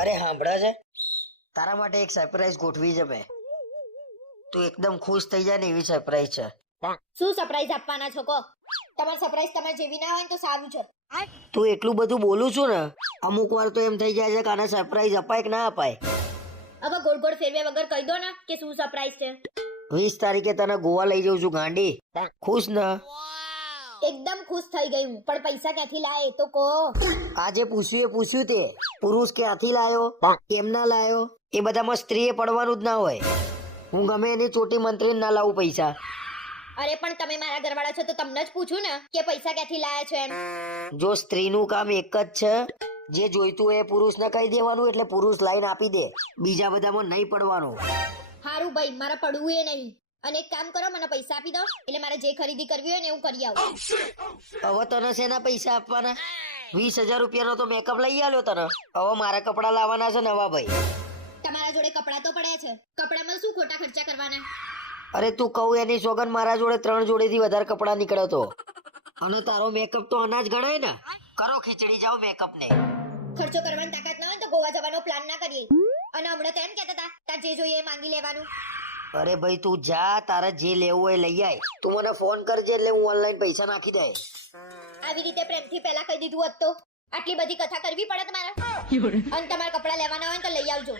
અરે સાંભળે છે, તારા માટે એક સરપ્રાઈઝ ગોઠવી છે મેં. તું એકદમ ખુશ થઈ જાય ને એવી સરપ્રાઈઝ છે. શું સરપ્રાઈઝ આપવાના છો કહો? તમાર સરપ્રાઈઝ તમાર જેવી ના હોય ને તો સારું છે. તું એટલું બધું બોલું છું ને, અમુક વાર તો એમ થઈ જાય છે કે આને સરપ્રાઈઝ અપાય કે ના અપાય. હવે ગોળ ગોળ ફેરવે વગર કહી દો ને કે શું સરપ્રાઈઝ છે. 20 તારીખે તને ગોવા લઈ જઉં છું ગાંડી. ખુશ ને? એકદમ ખુશ થઈ ગઈ હું, પણ પૈસા ક્યાંથી લાય એ તો કહો. આજે પૂછ્યું તે પુરુષ ક્યાંથી લાયો, કેમ ના લાયો, એ બધામાં સ્ત્રીએ પડવાનું જ ના હોય. હું ગમે એની ચોટી મંત્રી ના લાવું પૈસા. અરે પણ તમે મારા ઘરવાળા છો તો તમને જ પૂછું ને કે પૈસા ક્યાંથી લાયા છો એમ. જો સ્ત્રીનું કામ એક જ છે, જે જોઈતું હોય એ પુરુષને કહી દેવાનું એટલે પુરુષ લાઈન આપી દે. બીજા બધામાં નહીં પડવાનું. હારું ભાઈ, મારે પડવું એ નહીં. અને એક કામ કરો, મને પૈસા આપી દો એટલે મારે જે ખરીદી કરવી હોય ને હું કરી આવું. હવે તને શેના પૈસા આપવાના? 20,000 રૂપિયાનો તો મેકઅપ લઈ આલ્યો તને. હવે મારા કપડા લાવવાના છે નવા ભાઈ. તમારા જોડે કપડા તો પડ્યા છે, કપડામાં શું ખોટા ખર્ચા કરવાના? અરે તું કહું એની સોગન, મારા જોડે 3 જોડેથી વધારે કપડા નીકળ્યો તો. અને તારો મેકઅપ તો અનાજ ગણાય ને. કરો ખીચડી જાઓ મેકઅપ ને. ખર્ચો કરવાની તાકાત ના હોય તો ગોવા જવાનો પ્લાન ના કરીએ. અને હમણાં તેમ કહેતા હતા તાર જે જોઈએ એ માંગી લેવાનું. અરે ભાઈ તું જા, તારે જે લેવું હોય લઈ આય. તું મને ફોન કરજે એટલે હું ઓનલાઈન પૈસા નાખી દે. આવી રીતે પ્રેમથી પહેલા કહી દીધું હોત તો આટલી બધી કથા કરવી પડે તમારે. અને તમારે કપડા લેવાના હોય તો લઈ આવજો.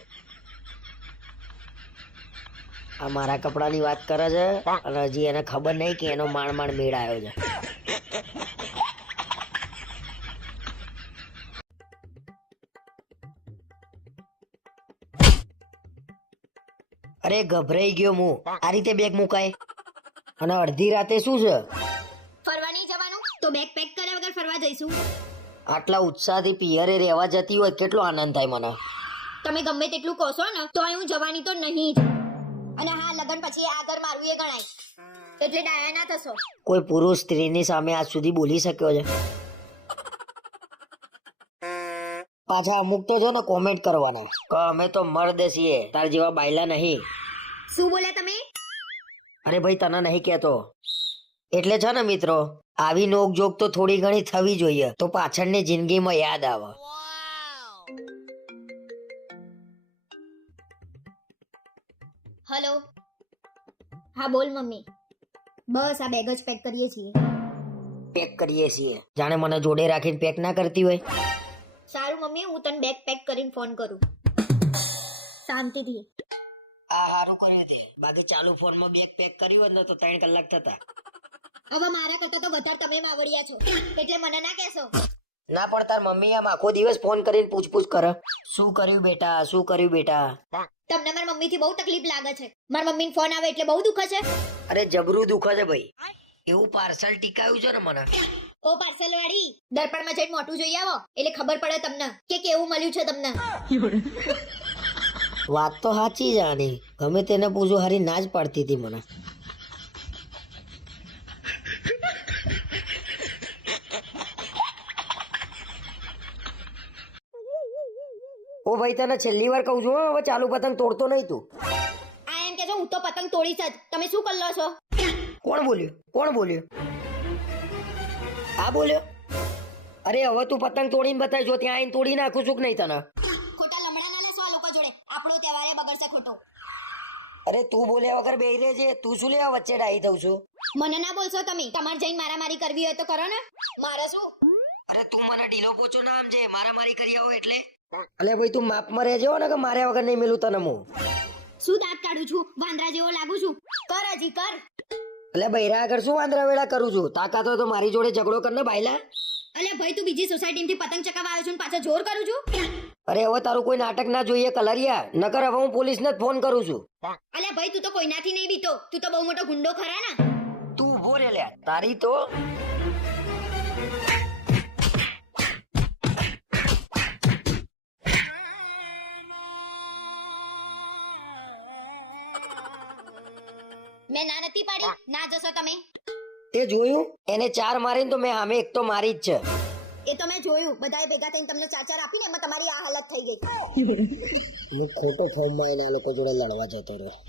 આ મારા કપડાની વાત કરે છે અને હજી એને ખબર નહીં કે એનો માંડ મેળ આવ્યો છે. અરે ગભરાઈ ગયો હું. આ રીતે બેગ મુકાય? અને અડધી રાતે શું છે? ફરવા નહીં જવાનું તો બેગ પેક કર્યા વગર ફરવા જઈશું. આટલા ઉત્સાહથી પિયરે રહેવા જતી હોય કેટલો આનંદ થાય મને. તમે ગમે તેટલું કહો ને તો હું જવાની તો નહીં જ. અને હા, લગન પછી આ ઘર મારું એ ગણાય, એટલે ડાયા ના થશો. કોઈ પુરુષ સ્ત્રીની સામે આજ સુધી બોલી શક્યો છે? પાછા અમુક તો જો ને કોમેન્ટ કરવાના કે અમે તો મર્દ છીએ, તાર જેવા બાયલા નહીં. શું બોલ્યા તમે? અરે ભાઈ તને નહીં કહેતો. એટલે છે ને મિત્રો, આવી નોક જોક તો થોડી ઘણી થવી જોઈએ તો પાછળની જિંદગીમાં યાદ આવે. હેલો. હા બોલ મમ્મી. બસ આ બેગ જ પેક કરીએ છીએ. પેક કરીએ છીએ જાણે મને જોડે રાખીને પેક ના કરતી હોય. સારું મમ્મી, હું તને બેગ પેક કરીને ફોન કરું. શાંતિથી. આ હારું કર્યું તે. બાકી ચાલુ ફોનમાં બેગ પેક કર્યું હોત ને તો 3 કલાક થતા. હવે મારા કરતા તો વધારે તમે માવડિયા છો એટલે મને ના કહેશો. ના પણ તાર મમ્મી આમ આખો દિવસ ફોન કરીને પૂછપૂછ કરે, શું કર્યું બેટા, શું કર્યું બેટા. તમને મારા મમ્મી થી બહુ તકલીફ લાગે છે. મારા મમ્મીને ફોન આવે એટલે બહુ દુખે છે. અરે જબરું દુખે છે ભાઈ. એવું પાર્સલ ટીકાયું છે ને મને. ઓ પાર્સલ વાળી, દર્પણમાં જઈને મોટું જોઈ આવો એટલે ખબર પડે તમને કે કેવું મળ્યું છે તમને. વાત તો સાચી જ આની. ગમે તેને પૂછો હારી ના જ પાડતી હતી મને. ઓ ભાઈ તને છેલ્લી વાર કહું છું, હવે ચાલુ પતંગ તોડતો નહીં તું. આ એમ કે છો હું તો પતંગ તોડીશ જ. તમે શું કરી લો છો? કોણ બોલ્યું? કોણ બોલ્યું? આ બોલ્યો? અરે હવે તું પતંગ તોડીને બતાવી, જો ત્યાં આવીને તોડી નાખું છું કે નહીં તને. ખોટા લમણા ના લેશો આ લોકો જોડે. આપણો તહેવાર બગડશે ખોટો. અરે તું બોલ્યા વગર બેહી રહે છે, તું શું લેવા વચ્ચે ડાહી થઉં છું? મને ના બોલશો તમે. તમારે જઈને મારામારી કરવી હોય તો કરો ને. મારે શું? અરે તું મને ઢીલો પોચો ના સમજે. મારામારી કરી આવો એટલે. અલે ભાઈ તું માપમાં રહેજો ને કે માર્યા વગર નહીં મેલું તને હું. શું દાંત કાઢું છું? વાંદરા જેવો લાગુ છું? કર હજી કર. અલે બૈરા આગળ શું વાંદરા વેળા કરું છું? તાકાત હોય તો મારી જોડે ઝઘડો કર ને બાયલા. અલે ભાઈ તું બીજી સોસાયટીમાંથી પતંગ ચકાવવા આવ્યો છું ને પાછો જોર કરું છું? અરે હવે તારું કોઈ નાટક ના જોઈએ કલરિયા, નકર હવે હું પોલીસને જ ફોન કરું છું. અલે ભાઈ તું તો કોઈનાથી નહીં બીતો. તું તો બહુ મોટો ગુંડો ખરા ને. તું ઉભો રે લ્યા. તારી તો મેં ના નથી પાડી. ના જશો તમે. તે જોયું? એને 4 મારીને તો મેં સામે એક તો મારી જ છે. એ તો મેં જોયું. બધાએ ભેગા થઈને તમને 4 આપીને એમાં તમારી આ હાલત થઈ ગઈ. હું ખોટો ફોર્મમાં એના લોકો જોડે લડવા જતો રહ્યો.